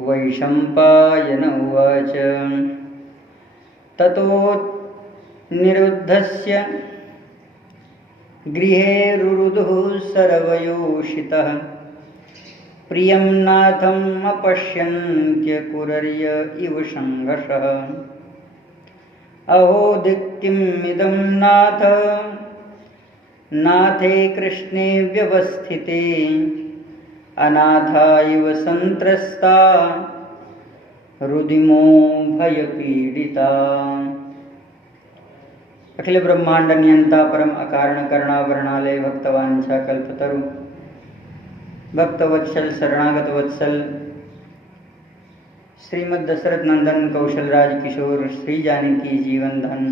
वैशम्पायन उवाच ततो निरुद्धस्य गृहे रुरुदुः सर्वयोषितः प्रियं नाथम् अपश्यन्त्य कुरर्य इव संघर्षः अहो दिक्किमिदं नाथ नाथे कृष्णे व्यवस्थिते अनाथा इव संत्रस्ता रुदिमो भयपीडिता। अखिल ब्रह्मांड नियंता परम अकारण करुणावरणालय भक्तवांछा कल्पतरु भक्तवत्सल शरणागत वत्सल श्रीमद् दशरथ नंदन कौशलराज किशोर श्री जानकी जीवन धन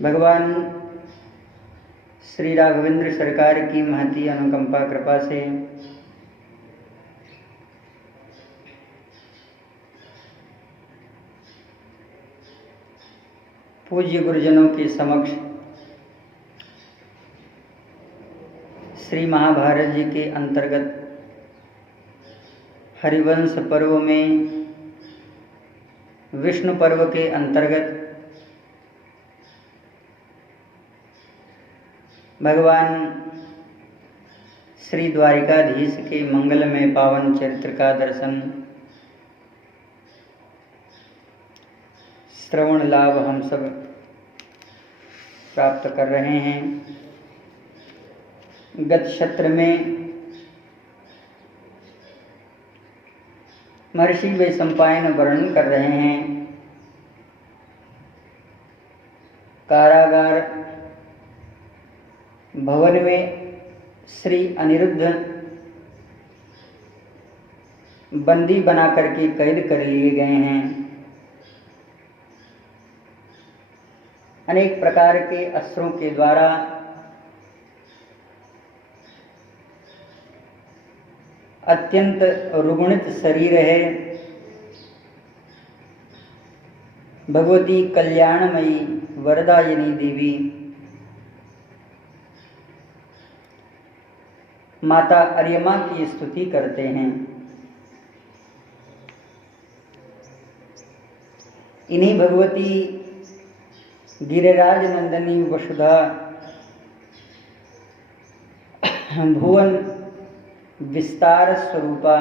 भगवान श्री राघवेंद्र सरकार की महती अनुकंपा कृपा से पूज्य गुरुजनों के समक्ष श्री महाभारत जी के अंतर्गत हरिवंश पर्व में विष्णु पर्व के अंतर्गत भगवान श्री द्वारिकाधीश के मंगलमय पावन चरित्र का दर्शन श्रवण लाभ हम सब प्राप्त कर रहे हैं। गत सत्र में महर्षि वैशंपायन वर्णन कर रहे हैं कारागार भवन में श्री अनिरुद्ध बंदी बना करके कैद कर लिए गए हैं। अनेक प्रकार के अस्त्रों के द्वारा अत्यंत रुग्णित शरीर है। भगवती कल्याणमयी वरदायिनी देवी माता अर्यमा की स्तुति करते हैं। इन्हीं भगवती गिरिराज नंदनी वसुधा भुवन विस्तार स्वरूपा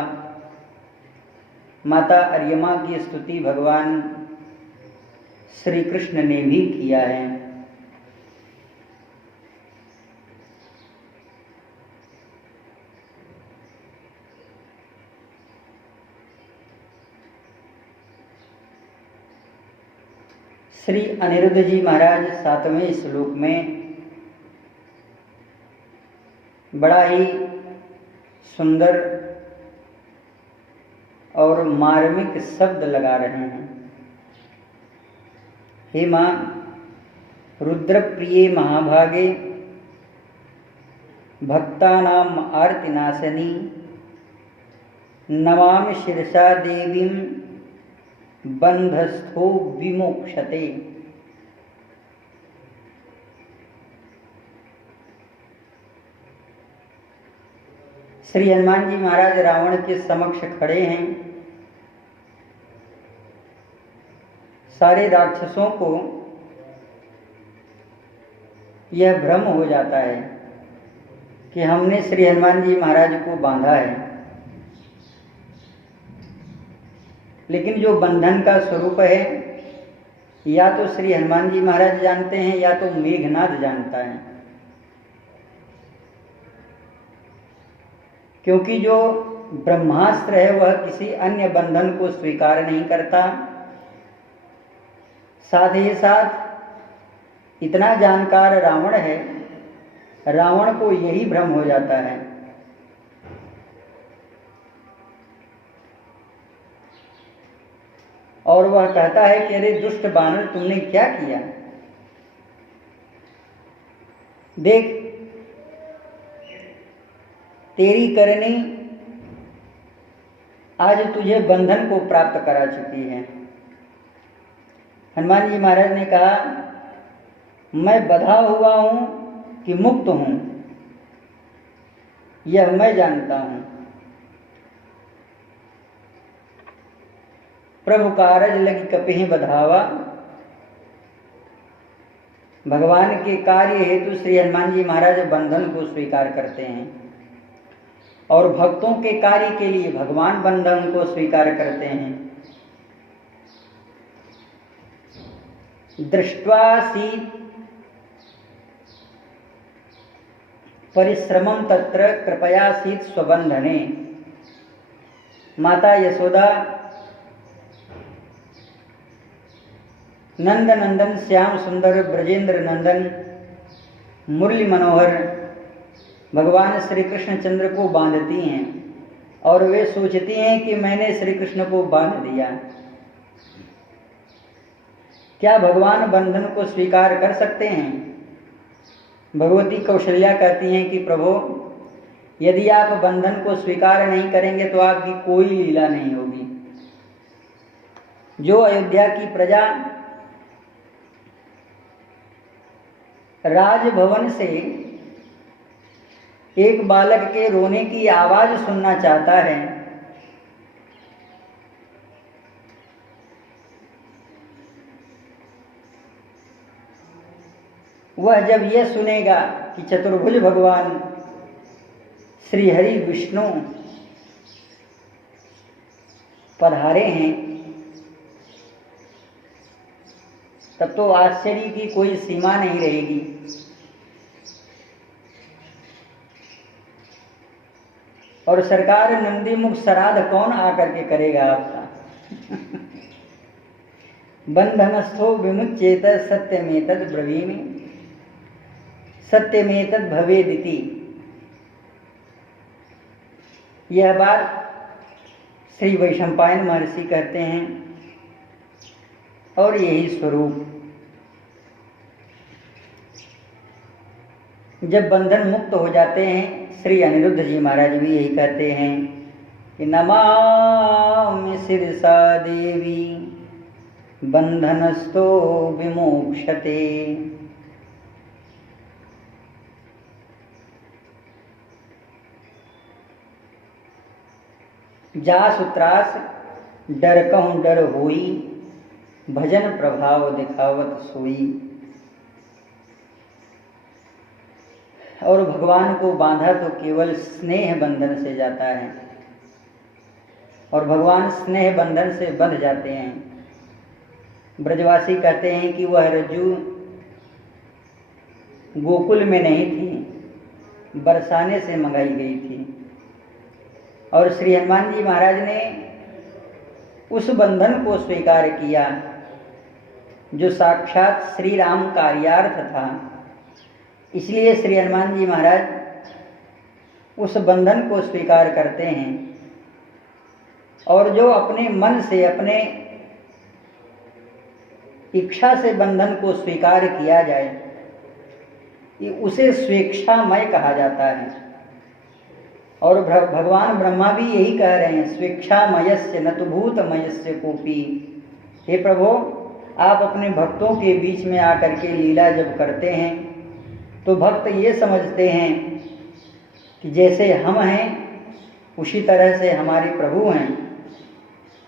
माता अर्यमा की स्तुति भगवान श्री कृष्ण ने भी किया है। श्री अनिरुद्ध जी महाराज 7वें श्लोक में बड़ा ही सुंदर और मार्मिक शब्द लगा रहे हैं। हे मां रुद्र प्रिये महाभागे भक्तानाम आर्तिनाशनी नमामि शिरसा देवीं बंधस्थो विमोक्षते। श्री हनुमान जी महाराज रावण के समक्ष खड़े हैं। सारे राक्षसों को यह भ्रम हो जाता है कि हमने श्री हनुमान जी महाराज को बांधा है, लेकिन जो बंधन का स्वरूप है या तो श्री हनुमान जी महाराज जानते हैं या तो मेघनाद जानता है। क्योंकि जो ब्रह्मास्त्र है वह किसी अन्य बंधन को स्वीकार नहीं करता। साथ ही साथ इतना जानकार रावण है, रावण को यही भ्रम हो जाता है। और वह कहता है कि अरे दुष्ट बानर तुमने क्या किया, देख तेरी करनी आज तुझे बंधन को प्राप्त करा चुकी है। हनुमान जी महाराज ने कहा मैं बंधा हुआ हूं कि मुक्त हूं यह मैं जानता हूं, प्रभु कारज लगी कपिहि बधावा। भगवान के कार्य हेतु श्री हनुमान जी महाराज बंधन को स्वीकार करते हैं और भक्तों के कार्य के लिए भगवान बंधन को स्वीकार करते हैं। दृष्ट्वा सीत परिश्रमं तत्र कृपया सीत स्वबंधने। माता यशोदा नंद नंदन श्याम सुंदर ब्रजेंद्र नंदन मुरली मनोहर भगवान श्री कृष्ण चंद्र को बांधती हैं और वे सोचती हैं कि मैंने श्री कृष्ण को बांध दिया। क्या भगवान बंधन को स्वीकार कर सकते हैं? भगवती कौशल्या कहती हैं कि प्रभु, यदि आप बंधन को स्वीकार नहीं करेंगे तो आपकी कोई लीला नहीं होगी। जो अयोध्या की प्रजा राजभवन से एक बालक के रोने की आवाज सुनना चाहता है, वह जब यह सुनेगा कि चतुर्भुज भगवान श्री हरि विष्णु पधारे हैं, तब तो आश्चर्य की कोई सीमा नहीं रहेगी। और सरकार नंदी मुख श्राद्ध कौन आकर के करेगा आपका? बंधनस्थो विमुच्येत सत्यमेतद ब्रवीमि सत्यमेतद भवेदिति। यह बात श्री वैशंपायन महर्षि कहते हैं और यही स्वरूप। जब बंधन मुक्त हो जाते हैं, श्री अनिरुद्ध जी महाराज भी यही कहते हैं कि नमामि शिरसा देवी बंधनस्थो विमोक्षते। जासु त्रास डर कहूँ डर होई भजन प्रभाव दिखावत सोई। और भगवान को बांधा तो केवल स्नेह बंधन से जाता है और भगवान स्नेह बंधन से बंध जाते हैं। ब्रजवासी कहते हैं कि वह रज्जू गोकुल में नहीं थी, बरसाने से मंगाई गई थी और श्री हनुमान जी महाराज ने उस बंधन को स्वीकार किया जो साक्षात श्री राम कार्यार्थ था। इसलिए श्री हनुमान जी महाराज उस बंधन को स्वीकार करते हैं और जो अपने मन से, अपने इच्छा से बंधन को स्वीकार किया जाए, ये उसे स्वेच्छामय कहा जाता है। और भगवान ब्रह्मा भी यही कह रहे हैं, स्वेच्छामयस्य न तो भूतमयस्य कोपी। हे प्रभु, आप अपने भक्तों के बीच में आकर के लीला जब करते हैं तो भक्त ये समझते हैं कि जैसे हम हैं उसी तरह से हमारे प्रभु हैं,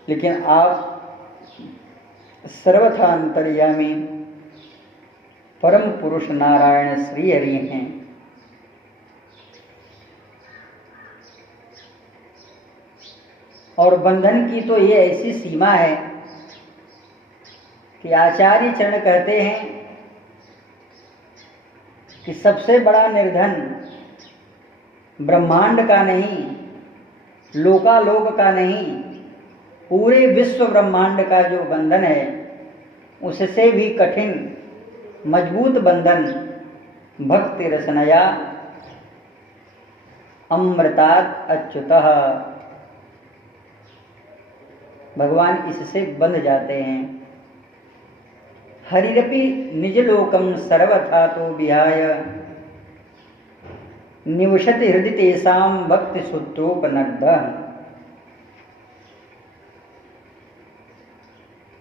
लेकिन आप सर्वथा अंतर्यामी परम पुरुष नारायण श्री हरि हैं। और बंधन की तो ये ऐसी सीमा है कि आचार्य चरण कहते हैं कि सबसे बड़ा निर्धन ब्रह्मांड का नहीं, लोकालोक का नहीं, पूरे विश्व ब्रह्मांड का जो बंधन है उससे भी कठिन मजबूत बंधन भक्ति रसनया अमृतात् अच्युतः। भगवान इससे बंध जाते हैं। हरिरपि निज लोकम सर्वथा तो विहाय निवसति हृदि तेषां भक्ति सूत्रोपनद्ध।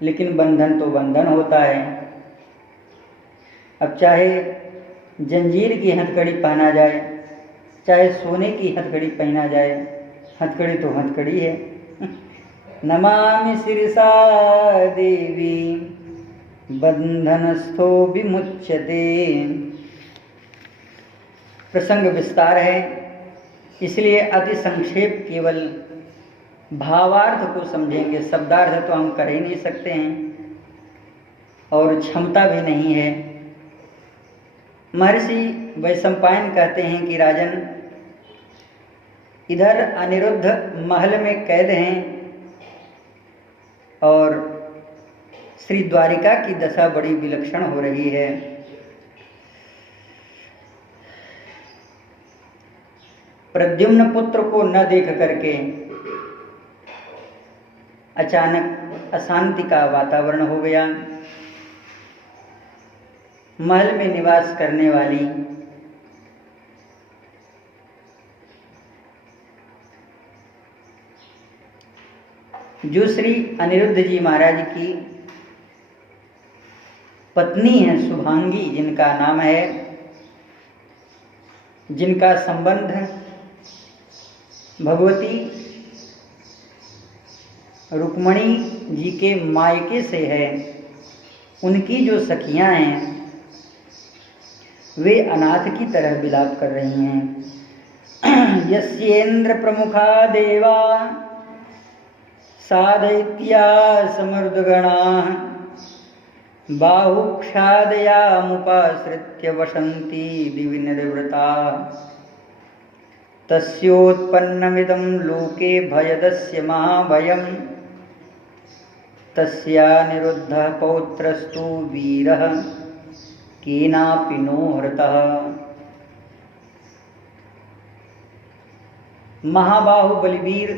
लेकिन बंधन तो बंधन होता है। अब चाहे जंजीर की हथकड़ी पहना जाए, चाहे सोने की हथकड़ी पहना जाए, हथकड़ी तो हथकड़ी है। नमामि शिरसा देवी बंधनस्थो विमुच्यते। प्रसंग विस्तार है, इसलिए अति संक्षेप केवल भावार्थ को समझेंगे। शब्दार्थ तो हम कर ही नहीं सकते हैं और क्षमता भी नहीं है। महर्षि वैशंपायन कहते हैं कि राजन, इधर अनिरुद्ध महल में कैद हैं और श्री द्वारिका की दशा बड़ी विलक्षण हो रही है। प्रद्युम्न पुत्र को न देख करके अचानक अशांति का वातावरण हो गया। महल में निवास करने वाली जो श्री अनिरुद्ध जी महाराज की पत्नी है शुभांगी, जिनका नाम है, जिनका संबंध भगवती रुक्मणी जी के मायके से है, उनकी जो सखियां हैं वे अनाथ की तरह विलाप कर रही हैं। यस्येन्द्र प्रमुखा देवा साधयित्या समृद्धगणा बाहुक्षादयामुपाश्रित्य वसन्ति दिवि निर्वृता। तस्योत्पन्नमिदं लोके भयदस्य महाभयं तस्यानिरुद्धः पौत्रस्तु वीरः केनापि नो हृतः। महाबाहु बलवीर,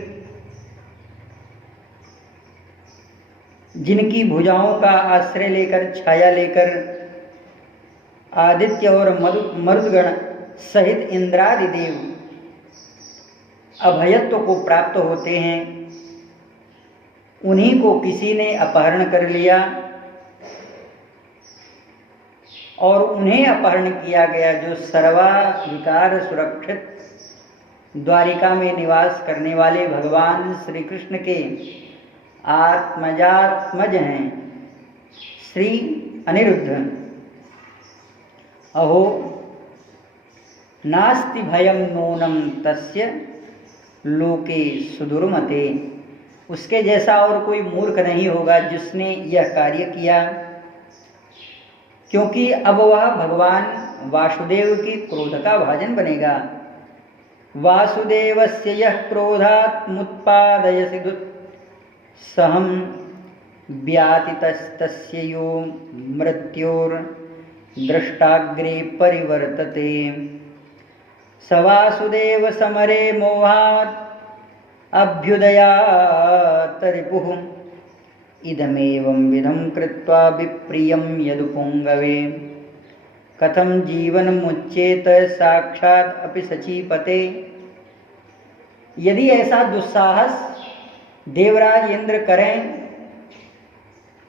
जिनकी भुजाओं का आश्रय लेकर, छाया लेकर आदित्य और मरुदगण सहित इंद्रादि देव अभयत्व को प्राप्त होते हैं, उन्हीं को किसी ने अपहरण कर लिया और उन्हें अपहरण किया गया जो सर्वाधिकार सुरक्षित द्वारिका में निवास करने वाले भगवान श्री कृष्ण के आत्मजात्मज हैं, श्री अनिरुद्ध। अहो नास्ति भयम नूनम तस्य लोके सुदुर्मते। उसके जैसा और कोई मूर्ख नहीं होगा जिसने यह कार्य किया, क्योंकि अब वह भगवान वासुदेव की क्रोध का भाजन बनेगा। वासुदेवस्य यः क्रोधात् मुत्पादयसि सहम व्यातितस्तस्य यो मृत्योर्दृष्टाग्रे परिवर्तते। स वासुदेव समरे मोहात् अभ्युदयात् रिपुः इदमेवं विधं कृत्वा विप्रियं यदुपुङ्गवे। कथं जीवनमुच्येत साक्षात् अपि सचीपते। यदि ऐसा दुस्साहस देवराज इंद्र करें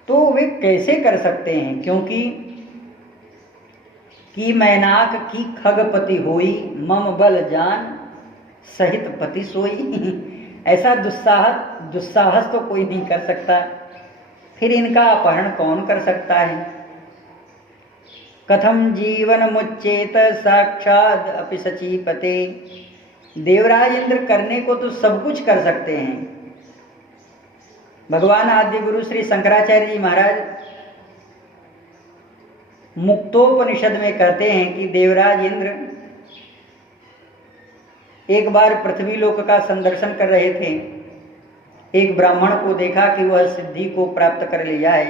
तो वे कैसे कर सकते हैं, क्योंकि कि मैनाक की खगपति होई मम बल जान सहित पति सोई। ऐसा दुस्साहस तो कोई नहीं कर सकता, फिर इनका अपहरण कौन कर सकता है। कथम जीवन मुच्चेत साक्षात अपि सचीपते। देवराज इंद्र करने को तो सब कुछ कर सकते हैं। भगवान आदि गुरु श्री शंकराचार्य जी महाराज मुक्तोपनिषद में कहते हैं कि देवराज इंद्र एक बार पृथ्वी लोक का संदर्शन कर रहे थे। एक ब्राह्मण को देखा कि वह सिद्धि को प्राप्त कर लिया है।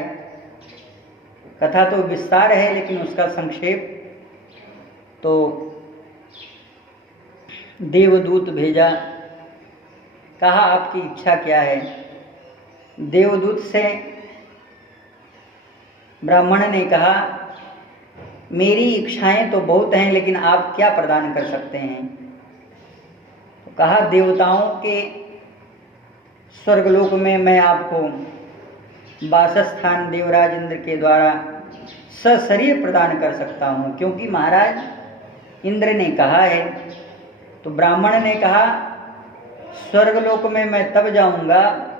कथा तो विस्तार है, लेकिन उसका संक्षेप तो देवदूत भेजा, कहा आपकी इच्छा क्या है। देवदूत से ब्राह्मण ने कहा मेरी इच्छाएं तो बहुत हैं, लेकिन आप क्या प्रदान कर सकते हैं। तो कहा देवताओं के स्वर्गलोक में मैं आपको वासस्थान देवराज इंद्र के द्वारा सशरीर प्रदान कर सकता हूँ, क्योंकि महाराज इंद्र ने कहा है। तो ब्राह्मण ने कहा स्वर्गलोक में मैं तब जाऊंगा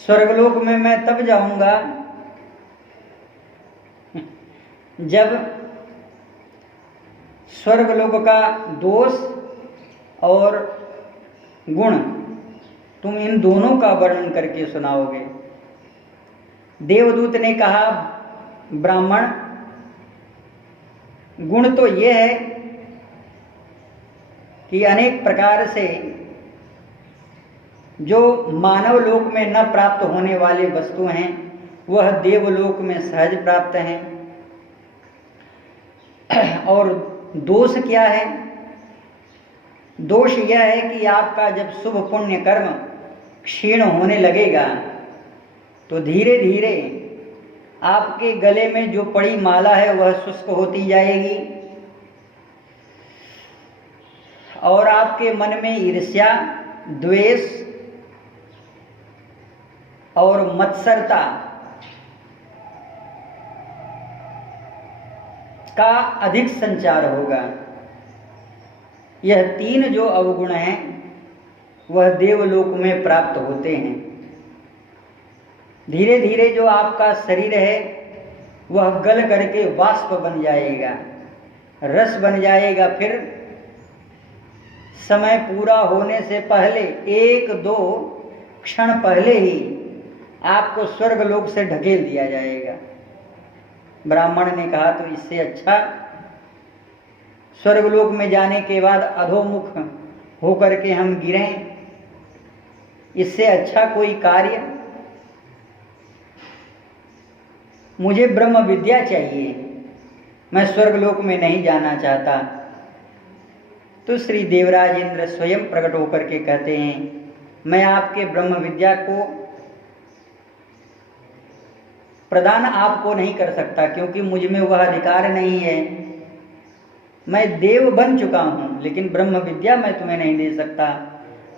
स्वर्गलोक में मैं तब जाऊंगा जब स्वर्गलोक का दोष और गुण तुम इन दोनों का वर्णन करके सुनाओगे। देवदूत ने कहा, ब्राह्मण, गुण तो ये है कि अनेक प्रकार से जो मानव लोक में न प्राप्त होने वाले वस्तु हैं वह देवलोक में सहज प्राप्त हैं। और दोष क्या है? दोष यह है कि आपका जब शुभ पुण्य कर्म क्षीण होने लगेगा तो धीरे धीरे आपके गले में जो पड़ी माला है वह शुष्क होती जाएगी और आपके मन में ईर्ष्या, द्वेष और मत्सरता का अधिक संचार होगा। यह तीन जो अवगुण हैं वह देवलोक में प्राप्त होते हैं। धीरे धीरे जो आपका शरीर है वह गल करके वाष्प बन जाएगा, रस बन जाएगा। फिर समय पूरा होने से पहले 1-2 क्षण पहले ही आपको स्वर्गलोक से ढकेल दिया जाएगा। ब्राह्मण ने कहा, तो इससे अच्छा स्वर्गलोक में जाने के बाद अधोमुख होकर के हम गिरें, इससे अच्छा कोई कार्य? मुझे ब्रह्म विद्या चाहिए, मैं स्वर्गलोक में नहीं जाना चाहता। तो श्री देवराज इंद्र स्वयं प्रकट होकर के कहते हैं, मैं आपके ब्रह्म विद्या को प्रदान आपको नहीं कर सकता, क्योंकि मुझ में वह अधिकार नहीं है। मैं देव बन चुका हूं, लेकिन ब्रह्म विद्या मैं तुम्हें नहीं दे सकता।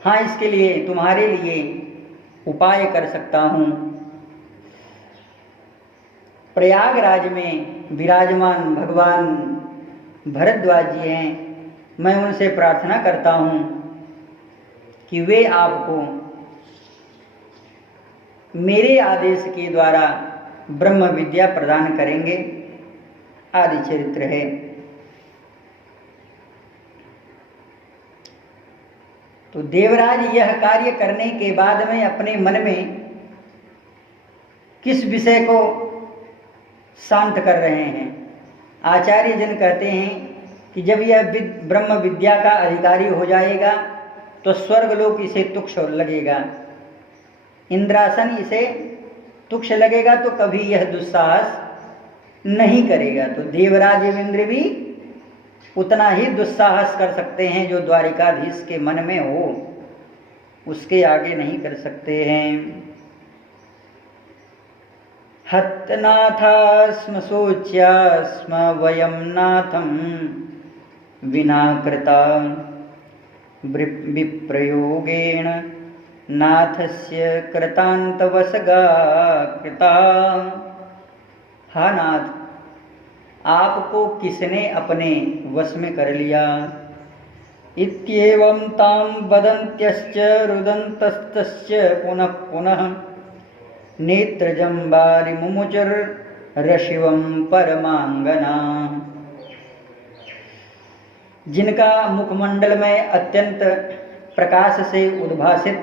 हाँ, इसके लिए तुम्हारे लिए उपाय कर सकता हूं। प्रयागराज में विराजमान भगवान भरद्वाज जी हैं, मैं उनसे प्रार्थना करता हूं कि वे आपको मेरे आदेश के द्वारा ब्रह्म विद्या प्रदान करेंगे। आदि चरित्र है। तो देवराज यह कार्य करने के बाद में अपने मन में किस विषय को शांत कर रहे हैं? आचार्य जन कहते हैं कि जब यह ब्रह्म विद्या का अधिकारी हो जाएगा तो स्वर्गलोक इसे तुच्छ लगेगा, इंद्रासन इसे तुच्छ लगेगा, तो कभी यह दुस्साहस नहीं करेगा। तो देवराज इंद्र भी उतना ही दुस्साहस कर सकते हैं जो द्वारिकाधीश के मन में हो, उसके आगे नहीं कर सकते हैं। हतनाथा स्म सोच्या स्म वयम नाथम विना कृता विप्रयोगेण नाथस्य कृतांतवसगा कृता। हा नाथ, आपको किसने अपने वश में कर लिया? इत्येवं ताम वदन्त्यश्च रुदन्तस्तश्च पुनः पुनः नेत्रजम्बारि मुमुचुर रशिवं परमांगना। जिनका मुखमंडल में अत्यंत प्रकाश से उद्भासित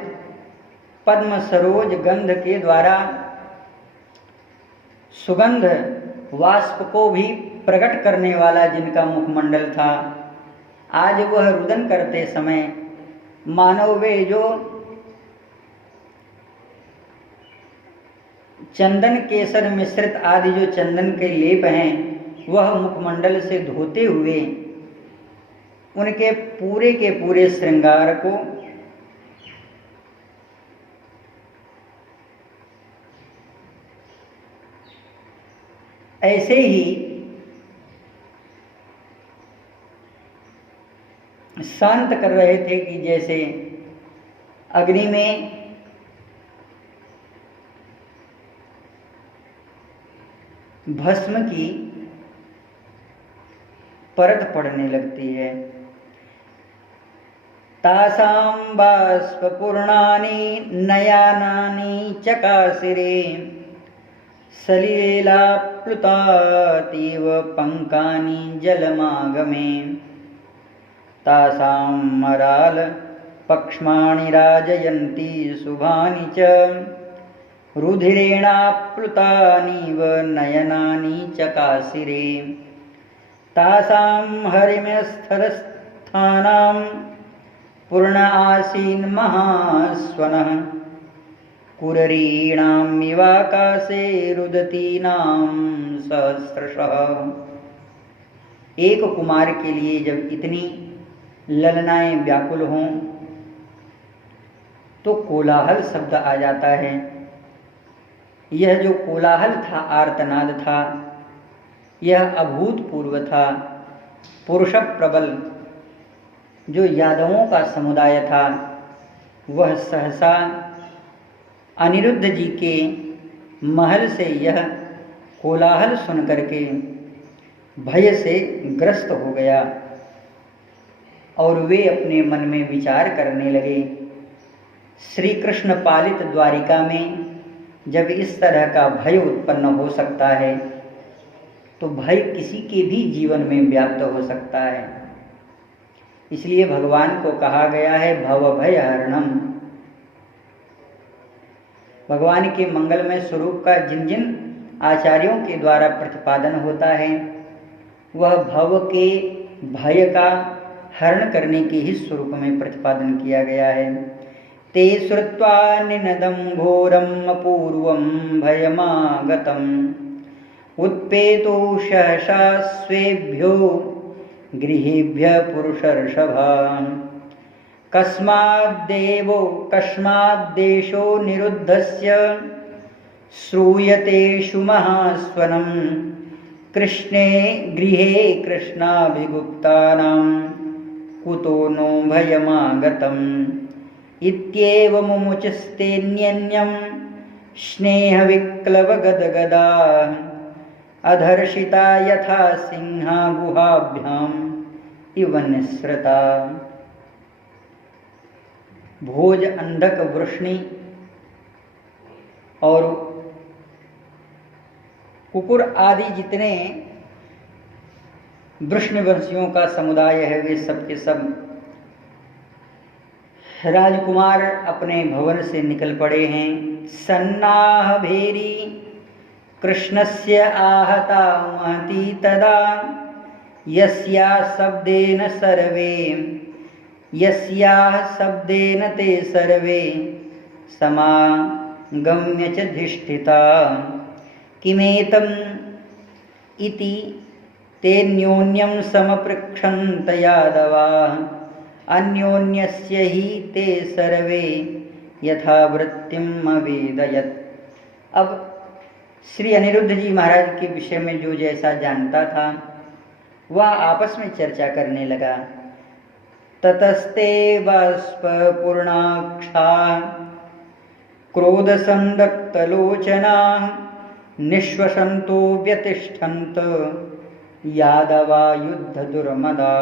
पद्म सरोज गंध के द्वारा सुगंध वाष्प को भी प्रकट करने वाला जिनका मुखमंडल था, आज वह रुदन करते समय मानव वे जो चंदन केसर मिश्रित आदि जो चंदन के लेप हैं वह मुखमंडल से धोते हुए उनके पूरे के पूरे श्रृंगार को ऐसे ही शांत कर रहे थे कि जैसे अग्नि में भस्म की परत पड़ने लगती है। तासां बाष्पूर्णानि नयानानि चकासिरे सलिलाप्लुतातीव पंकानि जलमागमे तासां मराल पक्ष्माणि राजयन्ति शुभानि च रुधिरेणाप्लुतानीव नयनानि चकासिरे तासां हरिमस्थलस्थानां पूर्ण आसीन महास्वनः कुररीणामिवाकाशे रुदतीनां सहस्रशः। एक कुमार के लिए जब इतनी ललनाएं व्याकुल हों तो कोलाहल शब्द आ जाता है। यह जो कोलाहल था, आर्तनाद था, यह अभूतपूर्व था। पुरुष प्रबल जो यादवों का समुदाय था वह सहसा अनिरुद्ध जी के महल से यह कोलाहल सुन करके भय से ग्रस्त हो गया और वे अपने मन में विचार करने लगे। श्री कृष्ण पालित द्वारिका में जब इस तरह का भय उत्पन्न हो सकता है तो भय किसी के भी जीवन में व्याप्त हो सकता है। इसलिए भगवान को कहा गया है भव भय हरणम। भगवान के मंगलमय स्वरूप का जिन जिन आचार्यों के द्वारा प्रतिपादन होता है वह भव के भय का हरण करने के ही स्वरूप में प्रतिपादन किया गया है। ते श्रुत्वा निनदं घोरम अपूर्वं भयमागतम् उत्पेतो सहसा स्वेभ्यो गृहेभ्यः पुरुषर्षभा कस्माद्देशो निरुद्धस्य श्रूयतेषु महास्वनं कृष्णे गृहे कृष्णाभिगुप्तानां कुतो नो भयमागतम् इत्येवमुमुचस्तेऽन्यन्यं स्नेहविक्लवगदगदा अधर्षिता यथा सिंहा गुहाभ्याम् इव निःसृता। भोज, अंधक, वृष्णि और कुकुर आदि जितने वृष्णिवंशियों का समुदाय है वे सब के सब राजकुमार अपने भवन से निकल पड़े हैं। सन्नाह भेरी कृष्णस्य आहता महती तदा यस्याः शब्देन ते सर्वे समागम्य च धिष्ठिता किमेतम् इति तेऽन्योन्यं समपृक्षन्त यादवाः अन्योन्यस्य ही ते सर्वे यथावृत्तिम् अवेदयत्। अब श्री अनिरुद्ध जी महाराज के विषय में जो जैसा जानता था वह आपस में चर्चा करने लगा। ततस्ते बाष्पूर्णाक्षा क्रोधसंदक्तलोचना निश्वसन्तो व्यतिष्ठन्त यादवा युद्धदुर्मदा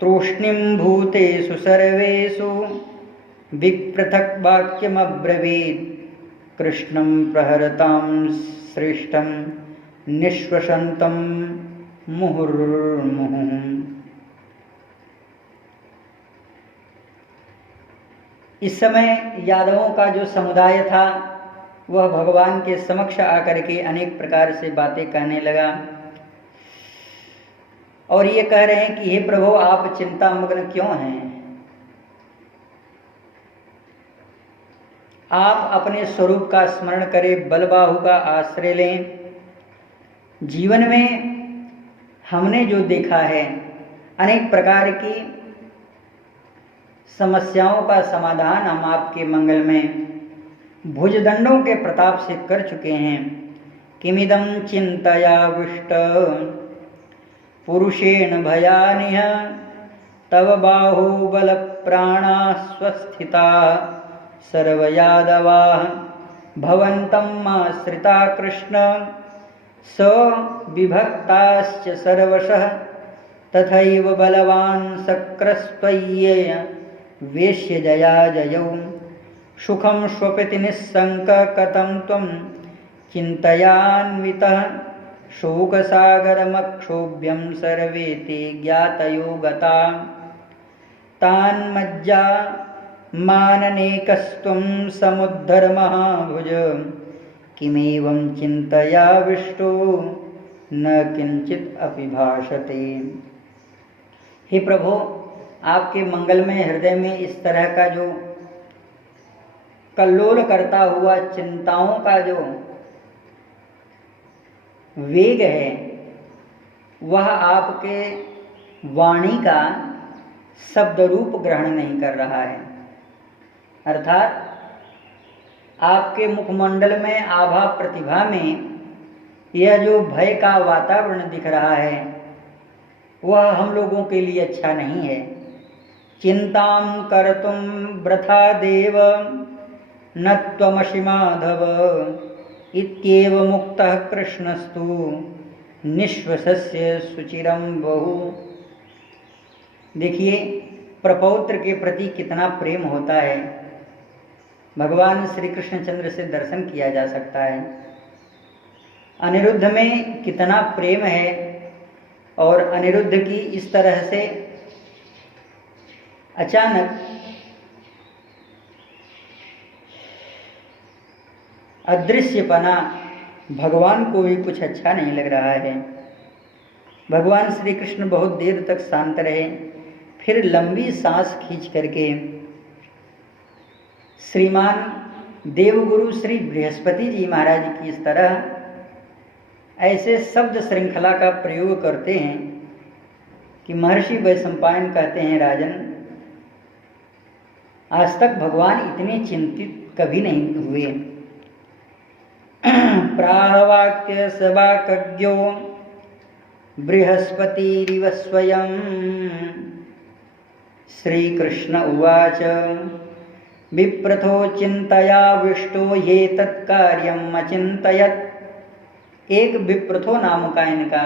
तूष्णीं भूतेषु सर्वेषु विपृथक् वाक्यमब्रवीत् कृष्णं प्रहरतां श्रेष्ठं निश्वसन्तं मुहुर्मुहुः। इस समय यादवों का जो समुदाय था वह भगवान के समक्ष आकर के अनेक प्रकार से बातें कहने लगा और ये कह रहे हैं कि हे प्रभु आप चिंतामग्न क्यों हैं, आप अपने स्वरूप का स्मरण करें, बलबाहु का आश्रय लें। जीवन में हमने जो देखा है अनेक प्रकार की समस्याओं का समाधान हम आपके मंगल में भुजदंडों के प्रताप से कर चुके हैं। किमिदं चिंतयाविष्ट पुरुषेण भयानिह तव बाहुबल प्राणा स्वस्थिता सर्वयादवा भवन्तम् आश्रिता कृष्ण स विभक्ताश्च सर्वशः तथैव बलवान् शक्रस्त्वय्येय वेश्य जया जयौ सुखं स्वपिति निःशङ्क कथं त्वं चिन्तयान्वितः शोकसागरमक्षोभ्यं सर्वे ते ज्ञातयो गता तान्मज्जा माननेकस्त्वं समुद्धरमहाभुज किमेवं चिन्तयाविष्टो न किंचित अपि भाषते। हे प्रभु, आपके मंगलमय हृदय में इस तरह का जो कल्लोल करता हुआ चिंताओं का जो वेग है, वह आपके वाणी का शब्द रूप ग्रहण नहीं कर रहा है। अर्थात आपके मुखमंडल में, आभा प्रतिभा में यह जो भय का वातावरण दिख रहा है, वह हम लोगों के लिए अच्छा नहीं है। चिंतां कर्तुं वृथा देव न त्वमसि माधव इत्येव मुक्तः कृष्णस्तु निःश्वसस्य सुचिरं बहु। देखिए, प्रपौत्र के प्रति कितना प्रेम होता है। भगवान श्री कृष्णचंद्र से दर्शन किया जा सकता है। अनिरुद्ध में कितना प्रेम है, और अनिरुद्ध की इस तरह से अचानक अदृश्यपना भगवान को भी कुछ अच्छा नहीं लग रहा है। भगवान श्री कृष्ण बहुत देर तक शांत रहे, फिर लंबी सांस खींच करके श्रीमान देवगुरु श्री बृहस्पति जी महाराज की इस तरह ऐसे शब्द श्रृंखला का प्रयोग करते हैं कि महर्षि वैशंपायन कहते हैं, राजन, आज तक भगवान इतने चिंतित कभी नहीं हुए। प्राहवाक्य सवाकज्ञो बृहस्पतिरिव स्वयं श्रीकृष्ण उवाच विप्रथो चिंतयाविष्टो ये तत्कार्यम अचिंतयत्। एक विप्रथो नाम का इनका